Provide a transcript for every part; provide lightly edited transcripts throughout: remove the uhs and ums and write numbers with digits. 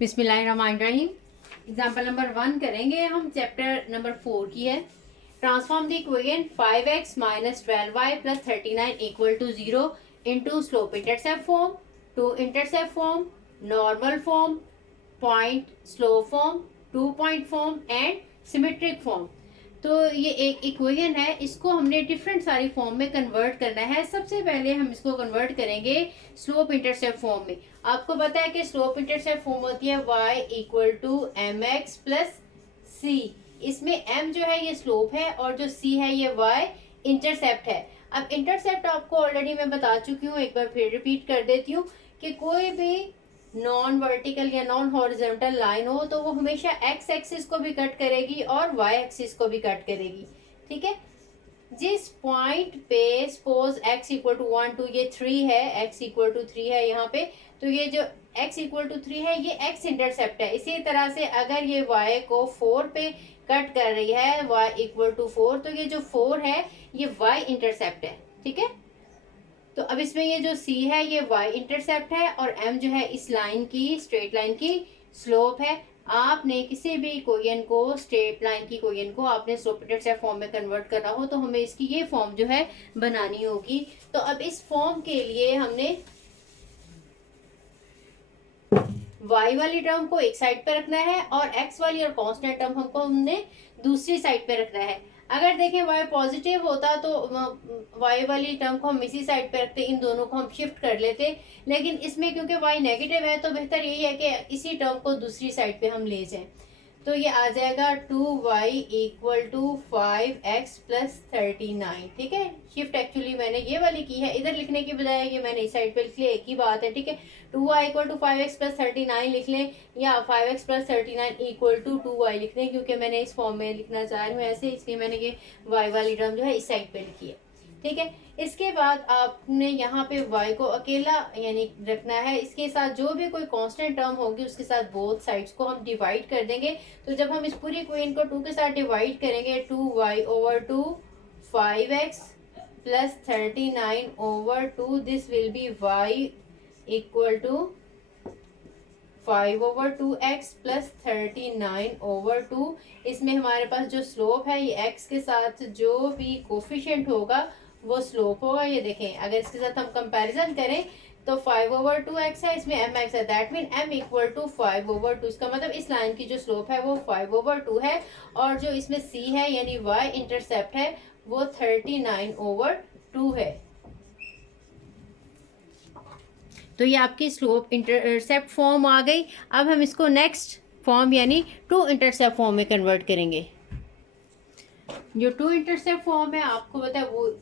बिस्मिल्लाहिर्रहमानिर्रहीम। Example number 1 करेंगे हम, चैप्टर नंबर 4 की है। Transform the equation 5x minus 12y plus 39 equal to 0 into slope intercept form, two intercept form, normal form, point slope form, 2 point form and symmetric form. तो ये एक equation है, इसको हमने डिफरेंट सारी फॉर्म में कन्वर्ट करना है। सबसे पहले हम इसको कन्वर्ट करेंगे स्लोप इंटरसेप्ट फॉर्म में। आपको पता है कि स्लोप इंटरसेप्ट फॉर्म होती है y equal to M X plus C. इसमें m जो है ये स्लोप है और जो c है ये y इंटरसेप्ट है। अब इंटरसेप्ट आपको ऑलरेडी मैं बता चुकी हूँ, एक बार फिर रिपीट कर देती हूँ कि कोई भी नॉन वर्टिकल या नॉन हॉरिजॉन्टल लाइन हो तो वो हमेशा एक्स एक्सिस को भी कट करेगी और वाई एक्सिस को भी कट करेगी। ठीक है, जिस पॉइंट पे सपोज x इक्वल टू 1 2 ये 3 है, x इक्वल टू 3 है यहाँ पे, तो ये जो x इक्वल टू 3 है ये x इंटरसेप्ट है। इसी तरह से अगर ये y को 4 पे कट कर रही है, y इक्वल टू 4, तो ये जो 4 है ये y इंटरसेप्ट है। ठीक है, तो अब इसमें ये जो c है ये y इंटरसेप्ट है और m जो है इस लाइन की, स्ट्रेट लाइन की स्लोप है। आपने किसी भी इक्वेशन को, स्ट्रेट लाइन की इक्वेशन को आपने स्लोप इंटरसेप्ट फॉर्म में कन्वर्ट करना हो तो हमें इसकी ये फॉर्म जो है बनानी होगी। तो अब इस फॉर्म के लिए हमने y वाली टर्म को एक साइड पे रखना है और x वाली और कांस्टेंट टर्म हमने दूसरी साइड पे रखना है। अगर देखें y पॉजिटिव होता तो y वाली टर्म को हम इसी साइड पे रखते, इन दोनों को हम शिफ्ट कर लेते, लेकिन इसमें क्योंकि y नेगेटिव है तो बेहतर यही है कि इसी टर्म को दूसरी साइड पे हम ले जाएं। तो ये आ जाएगा 2y equal to 5x plus 39। ठीक है, शिफ्ट एक्चुअली मैंने ये वाली की है, इधर लिखने की बजाय ये मैंने इस साइड पे लिख लिया, एक ही बात है। ठीक है, 2y equal to 5x plus 39 लिख लें या 5x plus 39 equal to 2y लिख लें, क्योंकि मैंने इस फॉर्म में लिखना चाह रही हूँ ऐसे, इसलिए मैंने ये y वाली टर्म जो है इस साइड पे लिखी है। ठीक है, इसके बाद आपने यहाँ पे y को अकेला यानी रखना है, इसके साथ जो भी कोई कांस्टेंट टर्म होगी उसके साथ बोथ साइड्स को हम डिवाइड कर देंगे। तो जब हम इस पूरी इक्वेशन को 2 के साथ डिवाइड करेंगे, 2y over 2 5x plus 39 over 2, this will be y equal to 5 over 2x plus 39 over 2। इसमें हमारे पास जो स्लोप है ये x के साथ जो भी कोफिशिएंट होगा वो स्लोप होगा। ये देखें, अगर इसके साथ हम कंपैरिजन करें तो 5 ओवर 2x है, इसमें mx है, that mean m equal to 5 over 2। इसका मतलब इस लाइन की जो स्लोप है वो 5 ओवर 2 है और जो इसमें c है यानी y इंटरसेप्ट है वो 39 ओवर 2 है। तो ये आपकी स्लोप इंटरसेप्ट फॉर्म आ गई। अब हम इसको नेक्स्ट फॉर्म यानी टू इंटरसेप्ट फॉर्म में कन्वर्ट करेंगे। जो टू इंटरसेप्ट फॉर्म है आपको पता है वो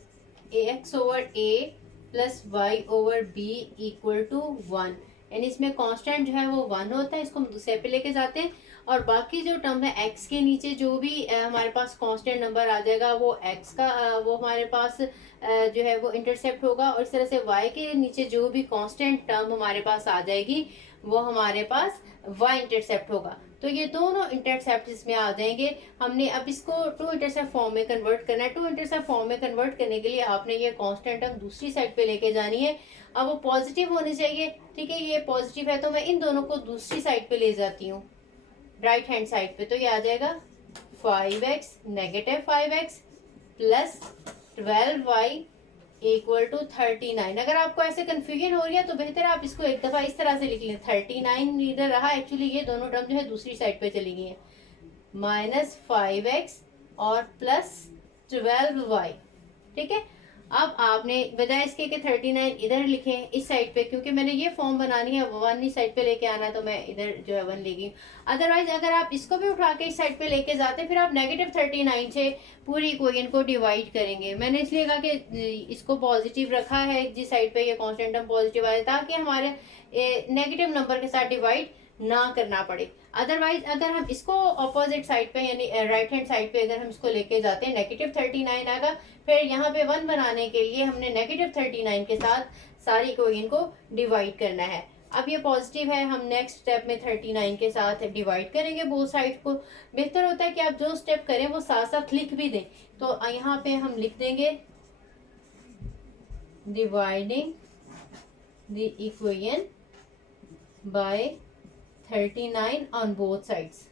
x over a plus y over b equal to 1, यानी इसमें कांस्टेंट जो है वो 1 होता है, इसको हम दूसरे पे लेके जाते हैं और बाकी जो टर्म है x के नीचे जो भी हमारे पास कांस्टेंट नंबर आ जाएगा वो x का वो हमारे पास जो है वो इंटरसेप्ट होगा, और इस तरह से y के नीचे जो भी कांस्टेंट टर्म हमारे पास आ जाएगी वो हमारे पास y इंटरसेप्ट होगा। तो ये दोनों इंटरसेप्ट इसमें आ जाएंगे। हमने अब इसको टू इंटरसेप्ट फॉर्म में कन्वर्ट करना है। टू इंटरसेप्ट फॉर्म में कन्वर्ट करने के लिए आपने ये कांस्टेंट टर्म दूसरी साइड पे लेके जानी है। अब वो पॉजिटिव होनी चाहिए। ठीक है, ये पॉजिटिव है तो मैं इन दोनों को दूसरी साइड पे ले जाती हूँ, राइट हैंड साइड पे। तो ये आ जाएगा 5x negative 5x plus 12y equal to 39। अगर आपको ऐसे कंफ्यूजन हो रही है तो बेहतर आप इसको एक दफा इस तरह से लिख लें, 39 इधर रहा, एक्चुअली ये दोनों टर्म जो है दूसरी साइड पे चली गई है, माइनस 5x और प्लस 12y। ठीक है, अब आपने बजाय इसके कि 39 इधर लिखें इस साइड पे, क्योंकि मैंने ये फॉर्म बनानी है 1 इस साइड पे लेके आना है तो मैं इधर जो है 1 ले गई। अदरवाइज अगर आप इसको भी उठा के इस साइड पे लेके जाते फिर आप नेगेटिव 39 से पूरी इक्वेशन को डिवाइड करेंगे। मैंने इसलिए कहा कि इसको पॉजिटिव रखा है जिस साइड पे ये कांस्टेंट टर्म पॉजिटिव आए ताकि हमारे नेगेटिव नंबर के साथ डिवाइड ना करना पड़े। अदरवाइज अगर हम इसको ऑपोजिट साइड पे यानी राइट हैंड साइड पे अगर हम इसको लेके जाते हैं नेगेटिव 39 आएगा, फिर यहाँ पे 1 बनाने के लिए हमने नेगेटिव 39 के साथ सारी इक्वेशन को डिवाइड करना है। अब ये पॉजिटिव है, हम नेक्स्ट स्टेप में 39 के साथ डिवाइड करेंगे बोथ साइड को। बेहतर होता है कि आप जो स्टेप करें वो साथ साथ लिख भी दें। तो यहाँ पे हम लिख देंगे dividing the equation by 39 on both sides.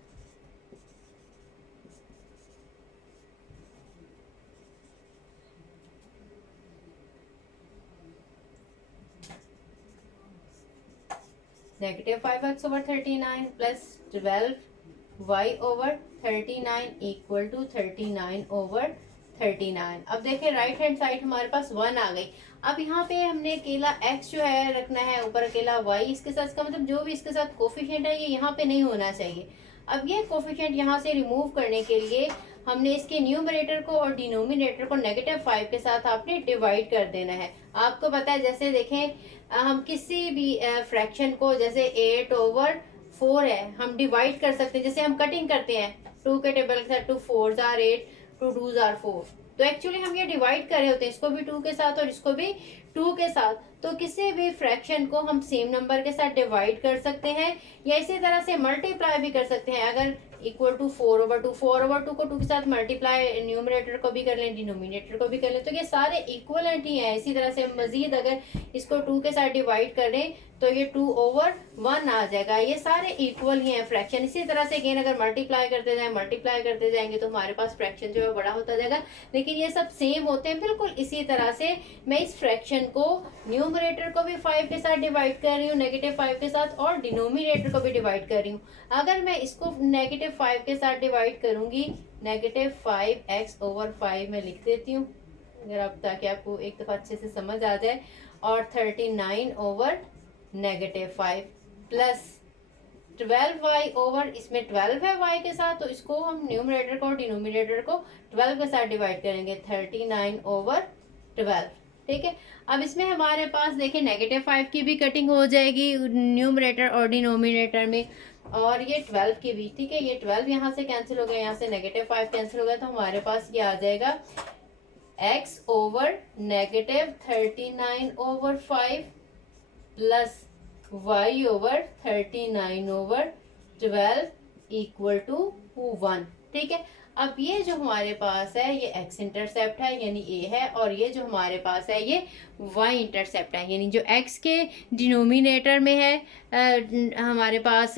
Negative 5x over 39 plus 12y over 39 equal to 39 over 39। अब देखें राइट हैंड साइड हमारे पास 1 आ गई। अब यहाँ पे हमने अकेला x जो है रखना है, ऊपर अकेला y इसके साथ, इसका मतलब जो भी इसके साथ कोफिशिएंट है ये यहाँ पे नहीं होना चाहिए। अब ये कोफिशिएंट यहाँ से रिमूव करने के लिए हमने इसके न्यूमरेटर को और डिनोमिनेटर को -5 के साथ आपने डिवाइड कर देना है। आपको पता है जैसे देखें हम किसी भी फ्रैक्शन को, जैसे 8/4 है, हम डिवाइड कर सकते हैं। जैसे हम कटिंग करते हैं 2 के टेबल के साथ, 2 4s are 8, 2 2s are 4, तो एक्चुअली हम ये डिवाइड कर रहे होते हैं, इसको भी 2 के साथ और इसको भी 2 के साथ। तो किसी भी फ्रैक्शन को हम सेम नंबर के साथ डिवाइड कर सकते हैं या इसी तरह से मल्टीप्लाई भी कर सकते हैं। अगर इक्वल टू 4/2, 4/2 को 2 के साथ मल्टीप्लाई न्यूमरेटर को भी कर लें, डिनोमिनेटर को भी कर लें, तो ये सारे इक्वलेंट ही हैं। इसी तरह से मजीद अगर इसको 2 के साथ डिवाइड कर लें तो ये 2/1 आ जाएगा। ये सारे इक्वल ही हैं फ्रैक्शन। इसी तरह से अगेन अगर मल्टीप्लाई करते जाएंगे तो हमारे पास फ्रैक्शन जो है बड़ा होता जाएगा, लेकिन ये सब सेम होते हैं बिल्कुल। इसी तरह से मैं इस फ्रैक्शन को न्यूमरेटर को भी 5 के साथ डिवाइड कर रही हूँ, -5 के साथ, और डिनोमिनेटर को भी डिवाइड कर रही हूँ। अगर मैं इसको -5 के साथ डिवाइड करूंगी, -5x/5 में लिख देती हूँ अगर आप, ताकि आपको एक दफा अच्छे से समझ आ जाए, और 39/-5 प्लस 12y ओवर, इसमें 12 है y के साथ, तो इसको हम न्यूमरेटर को और डिनोमिनेटर को 12 के साथ डिवाइड करेंगे, 39/12। ठीक है। अब इसमें हमारे पास देखिए -5 की भी कटिंग हो जाएगी न्यूमरेटर और डिनोमिनेटर में, और ये 12 की भी। ठीक है, ये 12 यहाँ से कैंसिल हो गया, यहाँ से -5 कैंसिल हो गया, तो हमारे पास ये आ जाएगा x over -39/5 plus y over 39/12 equal to 1। ठीक है। अब ये जो हमारे पास है ये x इंटरसेप्ट है यानी a है, और ये जो हमारे पास है ये y इंटरसेप्ट है, यानी जो x के डिनोमिनेटर में है हमारे पास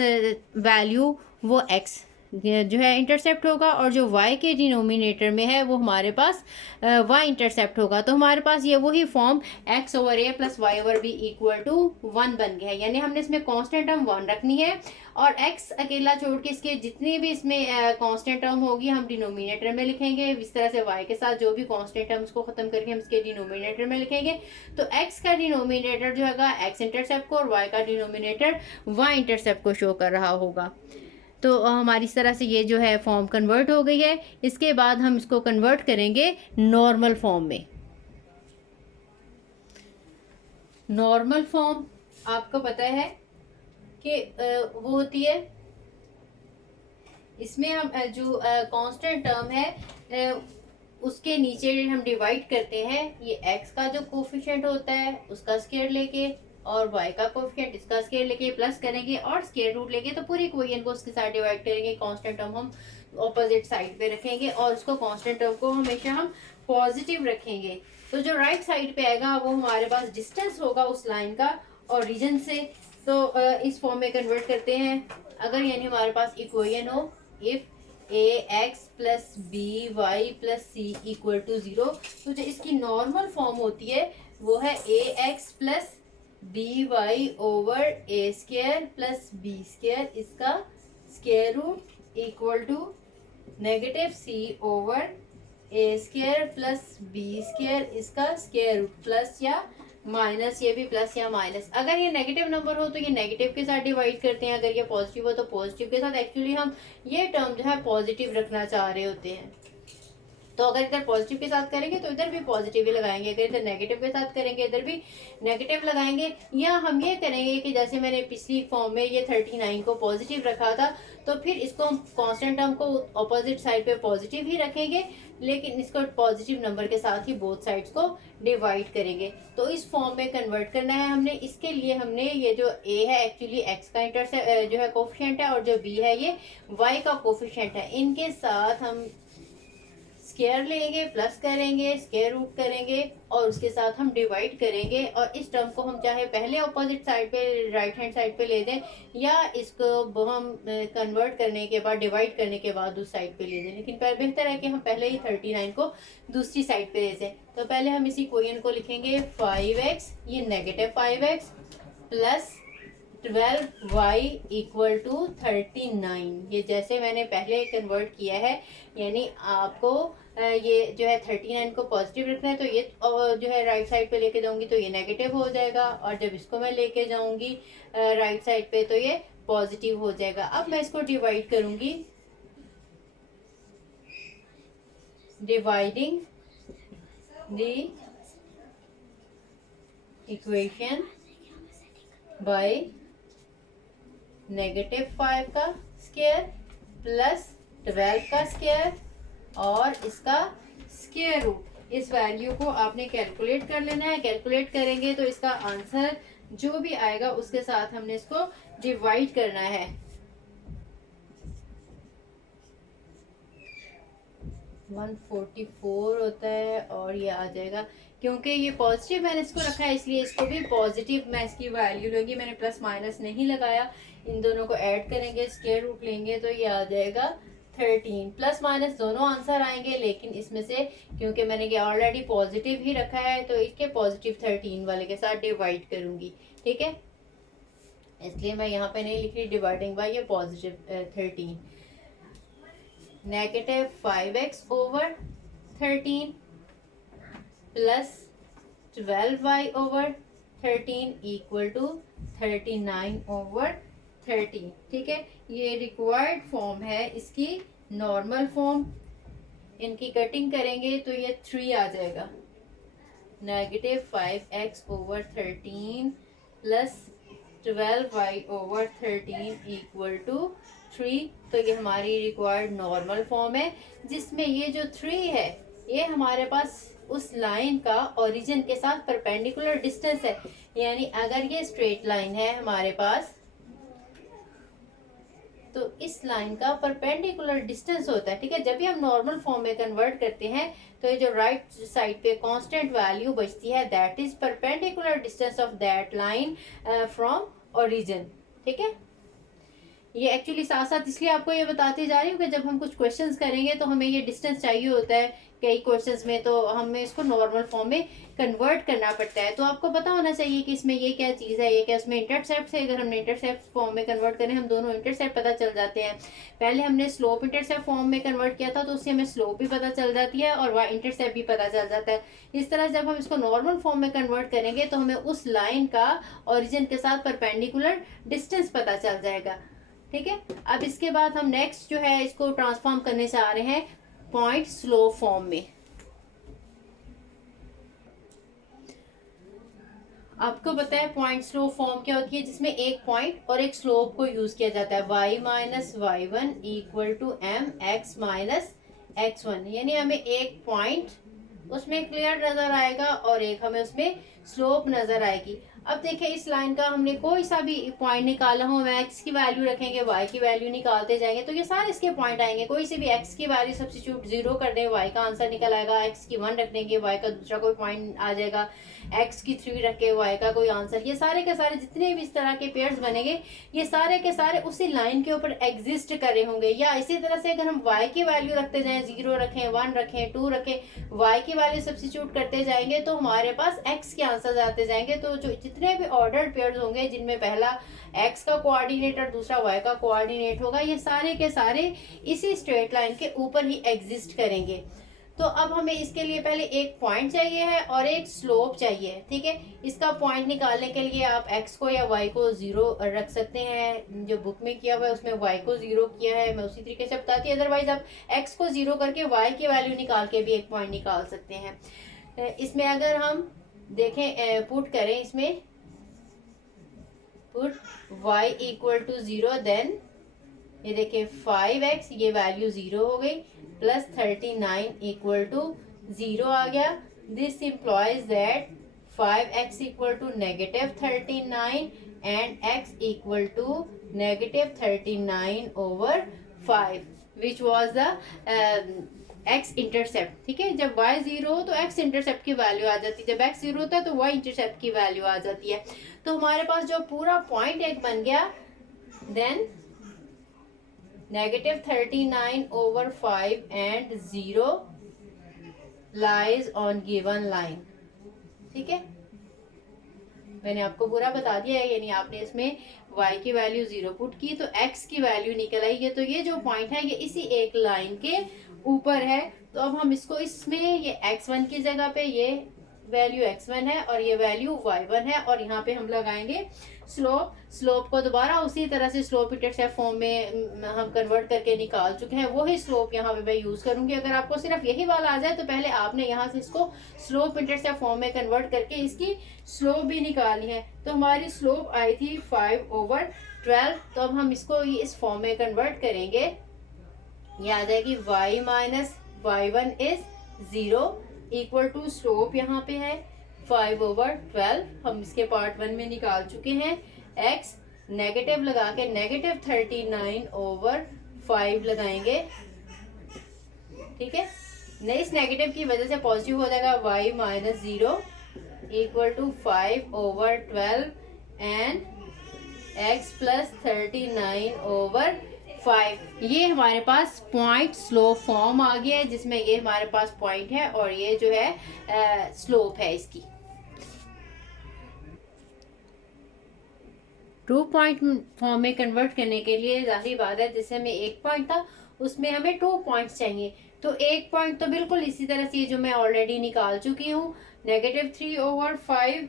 वैल्यू, वो x जो है इंटरसेप्ट होगा, और जो y के डिनोमिनेटर में है वो हमारे पास y इंटरसेप्ट होगा। तो हमारे पास ये वही form x over a plus y over b equal to 1 बन गया है। यानी हमने इसमें कांस्टेंट टर्म 1 रखनी है, और x अकेला छोड़ के इसके जितनी भी इसमें कांस्टेंट टर्म होगी हम डिनोमिनेटर में लिखेंगे। इस तरह से y के साथ जो भी कांस्टेंट टर्म उसको खत्म करके हम इसके डिनोमिनेटर में लिखेंगे। तो x का डिनोमिनेटर जो है x इंटरसेप्ट को, और y का डिनोमिनेटर y इंटरसेप्ट को शो कर रहा होगा। तो हमारी इस तरह से ये जो है फॉर्म कन्वर्ट हो गई है। इसके बाद हम इसको कन्वर्ट करेंगे नॉर्मल फॉर्म में। नॉर्मल फॉर्म आपको पता है कि वो होती है, इसमें हम जो कांस्टेंट टर्म है उसके नीचे हम डिवाइड करते हैं, ये x का जो कोफिशिएंट होता है उसका स्क्वायर लेके, और y का कोफिशिएंट इसका स्क्वायर लेके प्लस करेंगे, और स्क्वायर रूट लेके तो पूरी इक्वेशन को उसके साथ डिवाइड करेंगे। कांस्टेंट टर्म हम ऑपोजिट साइड पे रखेंगे, और उसको कांस्टेंट टर्म को हमेशा हम पॉजिटिव रखेंगे। तो जो राइट साइड पे आएगा वो हमारे पास डिस्टेंस होगा उस लाइन का ओरिजिन से। तो इस फॉर्म में कन्वर्ट करते हैं। अगर यानी हमारे पास इक्वेशन हो if ax plus by plus c equal to 0, तो जो इसकी नॉर्मल फॉर्म होती है वो है ax plus by over a square plus b square, इसका square root equal to -c over a square plus b square, इसका स्क्वायर रूट, प्लस या माइनस, ये भी प्लस या माइनस। अगर ये नेगेटिव नंबर हो तो ये नेगेटिव के साथ डिवाइड करते हैं, अगर ये पॉजिटिव हो तो पॉजिटिव के साथ। एक्चुअली हम ये टर्म जो है पॉजिटिव रखना चाह रहे होते हैं, तो अगर इधर पॉजिटिव के साथ करेंगे तो इधर भी पॉजिटिव ही लगाएंगे, अगर इधर नेगेटिव के साथ करेंगे इधर भी नेगेटिव लगाएंगे। या हम ये करेंगे कि जैसे मैंने पिछली फॉर्म में ये 39 को पॉजिटिव रखा था, तो फिर इसको हम कांस्टेंट टर्म को ऑपोजिट साइड पे पॉजिटिव ही रखेंगे, लेकिन इसको पॉजिटिव नंबर के साथ ही बोथ साइड्स को डिवाइड करेंगे। तो इस फॉर्म में कन्वर्ट करना है हमने। इसके लिए हमने ये जो a है एक्चुअली x का इंटरसेप्ट जो है कोफिशिएंट है, और जो b है ये y का कोफिशिएंट है, इनके साथ हम स्क्वायर लेंगे, प्लस करेंगे, स्क्वायर रूट करेंगे और उसके साथ हम डिवाइड करेंगे, और इस टर्म को हम चाहे पहले अपोजिट साइड पे राइट हैंड साइड पे ले दें, या इसको हम कन्वर्ट करने के बाद, डिवाइड करने के बाद उस साइड पे ले दें, लेकिन बेहतर है कि हम पहले ही 39 को दूसरी साइड पे ले दें। तो पहले हम इसी इक्वेशन को लिखेंगे 5x, ये negative 5x plus 12y equal to 39। ये जैसे मैंने पहले कन्वर्ट किया है, यानी आपको ये जो है 39 को पॉजिटिव रखना है, तो ये जो है राइट साइड पे लेके जाऊंगी तो ये नेगेटिव हो जाएगा, और जब इसको मैं लेके जाऊंगी राइट साइड पे तो ये पॉजिटिव हो जाएगा। अब मैं इसको डिवाइड करूंगी, डिवाइडिंग द इक्वेशन बाय -5 का स्क्वायर प्लस 12 का स्क्वायर और इसका स्क्वायर रूट। इस वैल्यू को आपने कैलकुलेट कर लेना है। कैलकुलेट करेंगे तो इसका आंसर जो भी आएगा उसके साथ हमने इसको डिवाइड करना है। 144 होता है और ये आ जाएगा, क्योंकि ये पॉजिटिव मैंने इसको रखा है इसलिए इसको भी पॉजिटिव मैं इसकी वैल्यू लूंगी। मैंने प्लस माइनस नहीं लगाया। इन दोनों को ऐड करेंगे, स्क्वायर रूट लेंगे तो ये आ जाएगा 13। प्लस माइनस दोनों आंसर आएंगे, लेकिन इसमें से क्योंकि मैंने ये ऑलरेडी पॉजिटिव ही रखा है तो इसके पॉजिटिव 13 वाले के साथ डिवाइड करूंगी। ठीक है, इसलिए मैं यहाँ पे नहीं लिख रही डिवाइडिंग बाय ये positive 13। Negative 5x over 13 plus 12y over 13 equal to 39 over 13। ठीक है, ये रिक्वायर्ड फॉर्म है इसकी। नॉर्मल फॉर्म इनकी कटिंग करेंगे तो ये 3 आ जाएगा। Negative 5x over 13 plus 12y over 13 equal to 3। तो ये हमारी रिक्वायर्ड नॉर्मल फॉर्म है, जिसमें ये जो 3 है ये हमारे पास उस लाइन का ओरिजिन के साथ परपेंडिकुलर डिस्टेंस है। यानी अगर ये स्ट्रेट लाइन है हमारे पास तो इस लाइन का परपेंडिकुलर डिस्टेंस होता है। ठीक है, जब भी हम नॉर्मल फॉर्म में कन्वर्ट करते हैं तो ये जो राइट साइड पे कांस्टेंट वैल्यू बचती है that is perpendicular distance of that line from origin. ठीक है, ये एक्चुअली साथ साथ इसलिए आपको ये बताते जा रही हूँ कि जब हम कुछ क्वेश्चंस करेंगे तो हमें ये डिस्टेंस चाहिए होता है कई क्वेश्चंस में, तो हमें इसको नॉर्मल फॉर्म में कन्वर्ट करना पड़ता है। तो आपको पता होना चाहिए कि इसमें ये क्या चीज़ है, ये क्या उसमें इंटरसेप्ट है। अगर हमने इंटरसेप्ट फॉर्म में कन्वर्ट करें, हम दोनों इंटरसेप्ट पता चल जाते हैं। पहले हमने स्लोप इंटरसेप्ट फॉर्म में कन्वर्ट किया था तो उससे हमें स्लोप भी पता चल जाती है और वाई इंटरसेप्ट भी पता चल जाता है। इस तरह जब हम इसको नॉर्मल फॉर्म में कन्वर्ट करेंगे तो हमें उस लाइन का ओरिजिन के साथ परपेंडिकुलर डिस्टेंस पता चल जाएगा। ठीक है, अब इसके बाद हम नेक्स्ट जो है इसको ट्रांसफॉर्म करने से आ रहे हैं पॉइंट स्लोप फॉर्म में। आपको पता है पॉइंट स्लोप फॉर्म क्या होती है, जिसमें एक पॉइंट और एक स्लोप को यूज किया जाता है। y minus y1 equal to m x minus x1। यानी हमें एक पॉइंट उसमें क्लियर नजर आएगा और एक हमें उसमें स्लोप नजर आएगी। अब देखिए इस लाइन का हमने कोई सा भी पॉइंट निकाला हो, हम x की वैल्यू रखेंगे, y की वैल्यू निकालते जाएंगे तो ये सारे इसके पॉइंट आएंगे। कोई से भी x की वैल्यू सब्स्टिट्यूट 0 कर दें, y का आंसर निकल आएगा। x की 1 रख देंगे, y का दूसरा कोई पॉइंट आ जाएगा। x की 3 रखे, y का कोई आंसर। ये सारे के सारे जितने भी इस तरह के पेयर्स बनेंगे ये सारे के सारे उसी लाइन के ऊपर एग्जिस्ट कर रहे होंगे। या इसी तरह से अगर हम y की वैल्यू रखते जाएं, 0 रखें, 1 रखें, 2 रखें, y की वैल्यू सब्स्टिट्यूट करते जाएंगे तो हमारे पास x के आंसर आते जाएंगे। तो जो जितने भी ऑर्डर्ड पेयर्स होंगे जिनमें पहला x का कोऑर्डिनेट और दूसरा y का कोऑर्डिनेट होगा, ये सारे के सारे इसी स्ट्रेट लाइन के ऊपर ही एग्जिस्ट करेंगे। तो अब हमें इसके लिए पहले एक पॉइंट चाहिए है और एक स्लोप चाहिए। ठीक है, इसका पॉइंट निकालने के लिए आप x को या y को 0 रख सकते हैं। जो बुक में किया हुआ है उसमें y को 0 किया है, मैं उसी तरीके से बताती हूँ। अदरवाइज आप x को 0 करके y की वैल्यू निकाल के भी एक पॉइंट निकाल सकते हैं। इसमें अगर हम देखें, पुट करें, इसमें put y equal to 0, then ये देखिए 5x, ये वैल्यू 0 हो गई, प्लस 39 इक्वल टू 0 आ गया। This implies that 5x equal to negative 39 and x equal to negative 39 over 5 which was the x intercept, ठीक है। जब y 0 हो तो एक्स इंटरसेप्ट की वैल्यू आ जाती है, जब x 0 होता है तो y इंटरसेप्ट की वैल्यू आ जाती है। तो हमारे पास जो पूरा पॉइंट एक बन गया, then -39/5 and 0 lies on given line, ठीक है। मैंने आपको पूरा बता दिया है, यानी आपने इसमें y की वैल्यू 0 पुट की तो x की वैल्यू निकल आई है। तो ये जो पॉइंट है ये इसी एक लाइन के ऊपर है। तो अब हम इसको इसमें ये x1 की जगह पे ये वैल्यू x1 है और ये वैल्यू y1 है, और यहाँ पे हम लगाएंगे स्लोप। स्लोप को दोबारा उसी तरह से स्लोप इंटरसेप्ट फॉर्म में हम कन्वर्ट करके निकाल चुके हैं, वही स्लोप यहाँ पे मैं यूज करूंगी। अगर आपको सिर्फ यही वाला आ जाए तो पहले आपने यहाँ से इसको स्लोप इंटरसेप्ट फॉर्म में कन्वर्ट करके इसकी स्लोप भी निकाली है। तो हमारी स्लोप आई थी 5/12। तो अब हम इसको इस फॉर्म में कन्वर्ट करेंगे, ये आ जाएगी y minus y1 is 0 equal to slope यहाँ पे है 5/12। हम इसके पार्ट 1 में निकाल चुके हैं। x नेगेटिव लगा के -39/5 लगाएंगे, ठीक है। इस नेगेटिव की वजह से पॉजिटिव हो जाएगा y minus 0 equal to 5/12 and x plus 39/5। ये हमारे पास पॉइंट स्लोप फॉर्म आ गया है, जिसमें ये हमारे पास पॉइंट है और ये जो है स्लोप है इसकी। 2 पॉइंट फॉर्म में कन्वर्ट करने के लिए जाहिर बात है, जैसे हमें एक पॉइंट था उसमें हमें 2 पॉइंट्स चाहिए। तो एक पॉइंट तो बिल्कुल इसी तरह से जो मैं ऑलरेडी निकाल चुकी हूँ, -3/5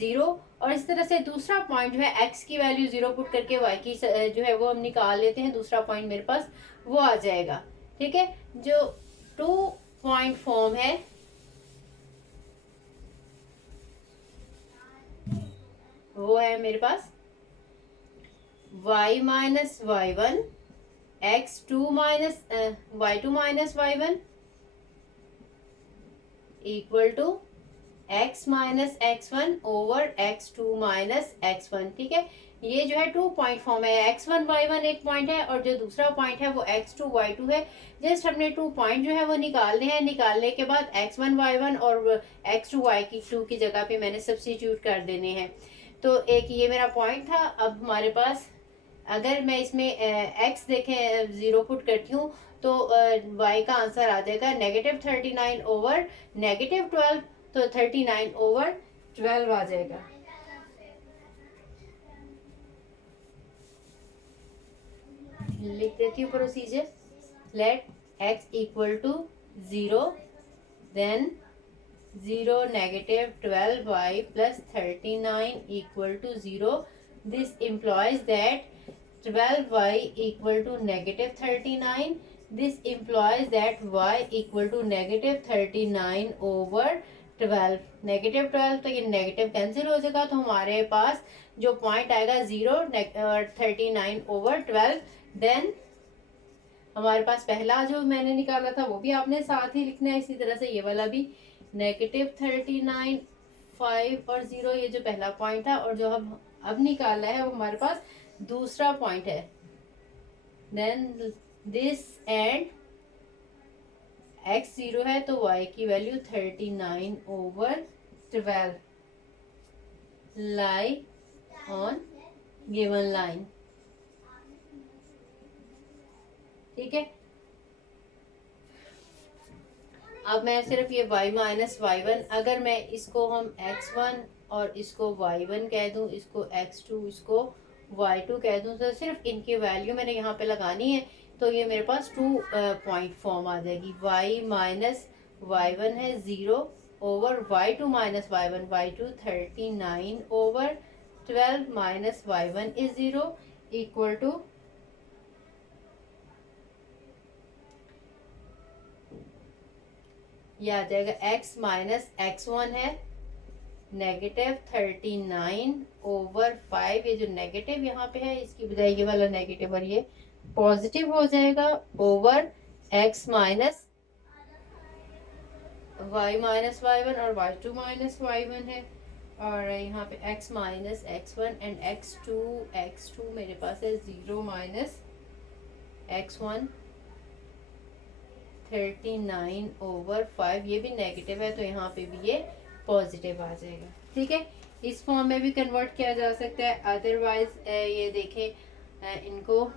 0। और इस तरह से दूसरा पॉइंट जो है x की वैल्यू 0 पुट करके y की जो है वो हम निकाल लेते हैं। दूसरा पॉइंट मेरे पास वो आ जाएगा, ठीक है। जो 2 पॉइंट फॉर्म है वो है मेरे पास y minus y1 x2 minus y2 minus y1 equal to x minus x1 over x2 minus x1, ठीक है। ये जो है 2 पॉइंट फॉर्म है। x1 y1 एक पॉइंट है और जो दूसरा पॉइंट है वो x2 y2 है। जस्ट हमने 2 पॉइंट जो है वो निकालने हैं। निकालने के बाद x1 y1 और x2 y2 की जगह पे मैंने सब्स्टिट्यूट कर देने हैं। तो एक ये मेरा पॉइंट था। अब हमारे पास अगर मैं इसमें x देखें 0 पुट करती हूँ तो y का आंसर आ जाएगा -39/12। तो 39/12 आ जाएगा। लिख देती हूँ procedure. Let x equal to 0, then 0 -12y plus 39 equal to 0। This implies that 12y equal to -39. This implies that y equal to -39/12। -12 तो ये नेगेटिव कैंसिल हो जाएगा, तो हमारे पास जो पॉइंट आएगा 0 और 39/12। देन हमारे पास पहला जो मैंने निकाला था वो भी आपने साथ ही लिखना है, इसी तरह से ये वाला भी -39, 5 और 0, ये जो पहला पॉइंट था। और जो हम अब निकालना है वो हमारे पास दूसरा पॉइंट है। देन दिस एंड x 0 है तो y की value 39/12 lie on given line, ठीक है। अब मैं सिर्फ ये y माइनस y1, अगर मैं इसको हम x1 और इसको y1 कह दूं, इसको x2, इसको y2 कह दूं, तो सिर्फ इनकी वैल्यू मैंने यहाँ पे लगानी है। तो ये मेरे पास 2 पॉइंट फॉर्म आ जाएगी। y माइनस y1 है 0 over y2 minus y1, y2 39/12 minus y1 is 0 equal to ये आ जाएगा x माइनस x1 है -39/5। ये जो नेगेटिव यहाँ पे है इसकी बजाय ये वाला नेगेटिव और ये पॉजिटिव हो जाएगा over x minus y minus y1 और y2 माइनस y1 है। और यहाँ पे x minus x1 and x2 मेरे पास है 0 माइनस x1 39/5, ये भी नेगेटिव है तो यहाँ पे भी ये पॉजिटिव आ जाएगा। ठीक है, इस फॉर्म में भी कन्वर्ट किया जा सकता है। अदरवाइज ये देखें इनको,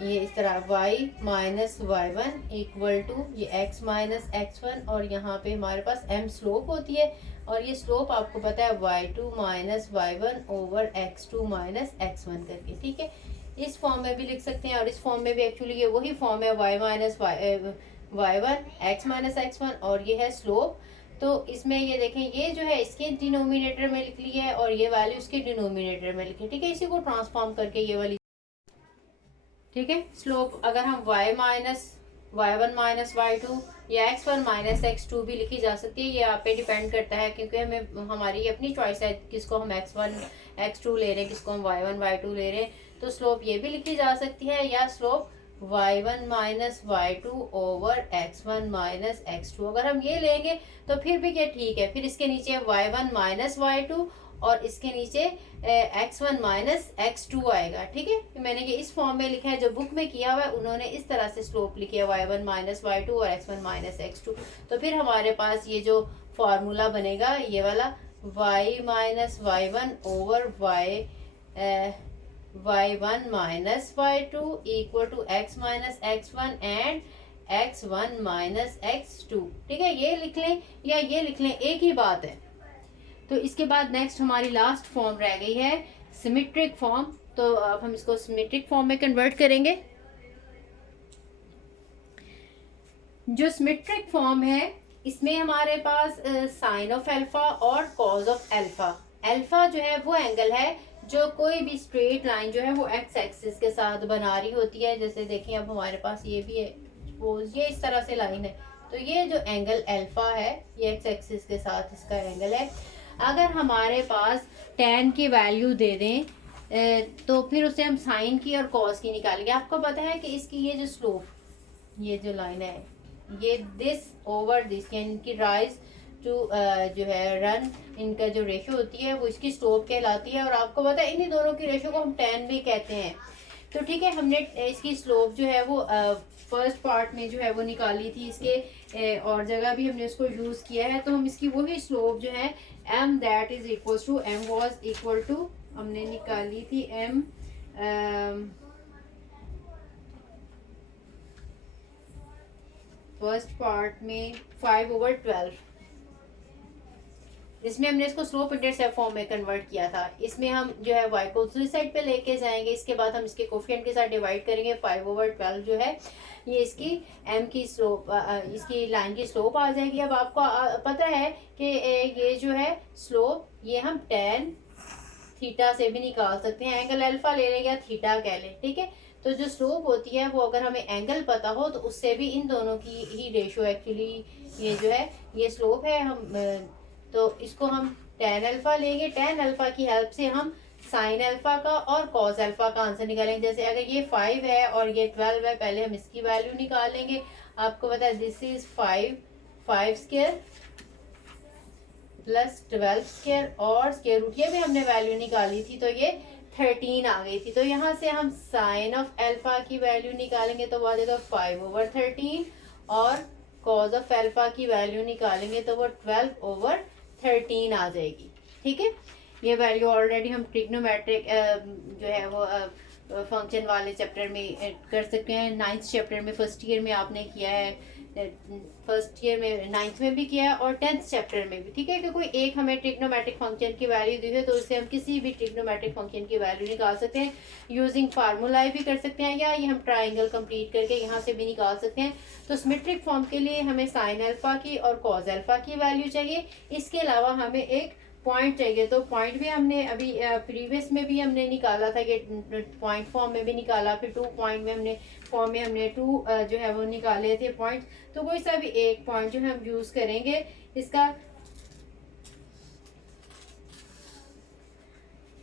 ये इस तरह y minus y1 equal to ये x माइनस x1, और यहाँ पे हमारे पास m स्लोप होती है, और ये स्लोप आपको पता है y2 minus y1 over x2 minus x1 करके। ठीक है, इस फॉर्म में भी लिख सकते हैं, और इस फॉर्म में भी एक्चुअली ये वही फॉर्म है y minus y1 x minus x1, और ये है स्लोप। तो इसमें ये देखें, ये जो है इसके डिनोमिनेटर में लिख ली है और ये वैल्यू इसके डिनोमिनेटर में लिखी। ठीक है, इसी को ट्रांसफॉर्म करके ये वाली, ठीक है, स्लोप अगर हम y minus y1 minus y2 या x1 माइनस x2 भी लिखी जा सकती है। ये आप पे डिपेंड करता है, क्योंकि हमें हमारी अपनी चॉइस है किसको हम x1 x2 ले रहे हैं, किसको हम y1 y2 ले रहे हैं। तो स्लोप ये भी लिखी जा सकती है, या slope y1 minus y2 over x1 minus x2। अगर हम ये लेंगे तो फिर भी ये ठीक है, फिर इसके नीचे y1 माइनस y2 और इसके नीचे x1 माइनस x2 आएगा। ठीक है, मैंने ये इस फॉर्म में लिखा है, जो बुक में किया हुआ है उन्होंने इस तरह से स्लोप लिखी है y1 माइनस y2 और x1 माइनस x2। तो फिर हमारे पास ये जो फॉर्मूला बनेगा ये वाला y minus y1 over y1 minus y2 equal to x minus x1 and x1 minus x2। ठीक है, ये लिख लें या ये लिख लें, एक ही बात है। तो इसके बाद नेक्स्ट हमारी लास्ट फॉर्म रह गई है सिमेट्रिक फॉर्म। तो अब हम इसको सिमेट्रिक फॉर्म में कन्वर्ट करेंगे। जो सिमेट्रिक फॉर्म है इसमें हमारे पास साइन ऑफ अल्फा और कॉज ऑफ अल्फा। अल्फा जो है वो एंगल है जो कोई भी स्ट्रेट लाइन जो है वो एक्स एक्सिस के साथ बना रही होती है। जैसे देखें, अब हमारे पास ये भी है, सपोज ये इस तरह से लाइन है, तो ये जो एंगल अल्फा है ये एक्स एक्सिस के साथ इसका एंगल है। अगर हमारे पास tan की वैल्यू दे दें तो फिर उसे हम साइन की और कॉस की निकालेंगे। आपको पता है कि इसकी ये जो स्लोप, ये जो लाइन है, ये दिस ओवर दिस, यानी इनकी राइज टू जो है रन, इनका जो रेशो होती है वो इसकी स्लोप कहलाती है। और आपको पता है इन्हीं दोनों की रेशो को हम tan भी कहते हैं। तो ठीक है, हमने इसकी स्लोप जो है वो फर्स्ट पार्ट में जो है वो निकाली थी, इसके और जगह भी हमने इसको यूज किया है। तो हम इसकी वही स्लोप जो है m that is equal to m was equal to, हमने निकाली थी m फर्स्ट पार्ट में 5/12। इसमें हमने इसको स्लोप इंटरसेप्ट फॉर्म में कन्वर्ट किया था। इसमें हम जो है y को दूसरी साइड पे लेके जाएंगे, इसके बाद हम इसके कोफिशिएंट के साथ डिवाइड करेंगे। 5/12 जो है ये इसकी m की स्लोप, इसकी लाइन की स्लोप आ जाएगी। अब आपको पता है कि ये जो है स्लोप ये हम tan थीटा से भी निकाल सकते हैं। एंगल अल्फा ले लें या थीटा कह लें। ठीक है, तो जो स्लोप होती है वो अगर हमें एंगल पता हो तो उससे भी इन दोनों की ही रेशो, एक्चुअली ये जो है ये स्लोप है, हम तो इसको हम tan अल्फा लेंगे। tan अल्फा की हेल्प से हम साइन अल्फा का और कॉस अल्फा का आंसर निकालेंगे। जैसे अगर ये 5 है और ये 12 है, पहले हम इसकी वैल्यू निकालेंगे। आपको पता है this is 5 square plus 12 square और स्क्वायर रूट, ये भी हमने वैल्यू निकाली थी तो ये 13 आ गई थी। तो यहाँ से हम साइन ऑफ अल्फा की वैल्यू निकालेंगे तो वो आ जाएगा 5/13, और कॉज ऑफ अल्फा की वैल्यू निकालेंगे तो वो 12/13 आ जाएगी। ठीक है, ये वैल्यू ऑलरेडी हम ट्रिग्नोमेट्रिक जो है वो फंक्शन वाले चैप्टर में कर सकते हैं। 9th चैप्टर में फर्स्ट ईयर में आपने किया है, फर्स्ट ईयर में 9th में भी किया है और 10th चैप्टर में भी। ठीक है, कि कोई एक हमें ट्रिग्नोमेट्रिक फंक्शन की वैल्यू दी है तो उससे हम किसी भी ट्रिग्नोमेट्रिक फंक्शन की वैल्यू निकाल सकते हैं। यूजिंग फार्मूला भी कर सकते हैं, या ये हम ट्राइंगल कंप्लीट करके यहाँ से भी निकाल सकते हैं। तो सिमेट्रिक फॉर्म के लिए हमें साइन अल्फा की और कॉज अल्फा की वैल्यू चाहिए। इसके अलावा हमें एक पॉइंट चाहिए। तो पॉइंट भी हमने अभी प्रीवियस में भी हमने निकाला था कि पॉइंट फॉर्म में भी निकाला, फिर 2 पॉइंट में हमने फॉर्म में हमने 2 जो है वो निकाले थे पॉइंट। तो कोई सा भी एक पॉइंट जो है हम यूज करेंगे इसका,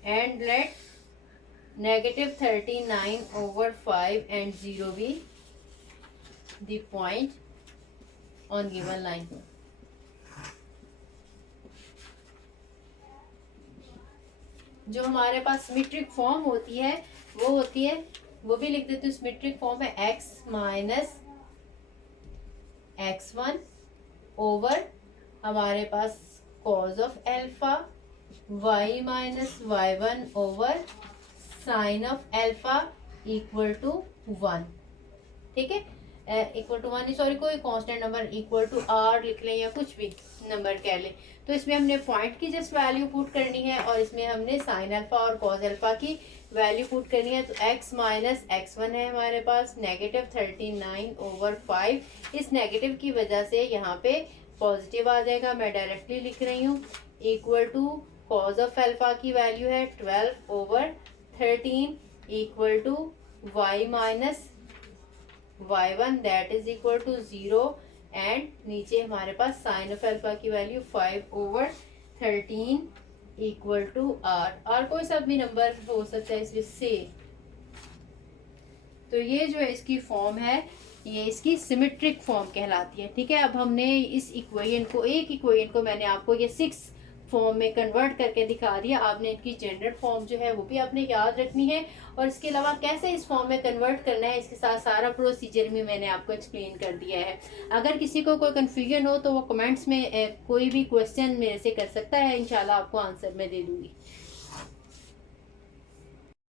and let -39/5 and 0 be the point on given line। जो हमारे पास सिमेट्रिक फॉर्म होती है वो होती है वो भी लिख देती हूँ। सिमेट्रिक फॉर्म है x माइनस x1 ओवर हमारे पास cos of alpha, y minus y1 over sine of alpha equal to 1। ठीक है, इक्वल टू 1, सॉरी कोई constant number equal to r लिख लें या कुछ भी नंबर कह लें। तो इसमें हमने पॉइंट की जस्ट वैल्यू पुट करनी है और इसमें हमने साइन अल्फा और कॉस अल्फा की वैल्यू पुट करनी है। तो x माइनस x1 है हमारे पास नेगेटिव 39 ओवर 5। इस नेगेटिव की वजह से यहाँ पे पॉजिटिव आ जाएगा, मैं डायरेक्टली लिख रही हूँ, equal to cos of alpha की वैल्यू है 12 over 13 equal to y minus y1 that is equal to 0 and नीचे हमारे पास साइन ऑफ अल्फा की value 5 over 13 equal to r कोई सा भी नंबर हो सकता है इसमें से। तो ये जो है इसकी फॉर्म है, ये इसकी सिमेट्रिक फॉर्म कहलाती है। ठीक है, अब हमने इस इक्वेशन को, एक इक्वेशन को मैंने आपको ये 6 फॉर्म में कन्वर्ट करके दिखा दिया। आपने इनकी जनरल फॉर्म जो है वो भी आपने याद रखनी है और इसके अलावा कैसे इस फॉर्म में कन्वर्ट करना है इसके साथ सारा प्रोसीजर भी मैंने आपको एक्सप्लेन कर दिया है। अगर किसी को कोई कन्फ्यूजन हो तो वो कमेंट्स में कोई भी क्वेश्चन मेरे से कर सकता है, इंशाल्लाह आपको आंसर मैं दे दूंगी।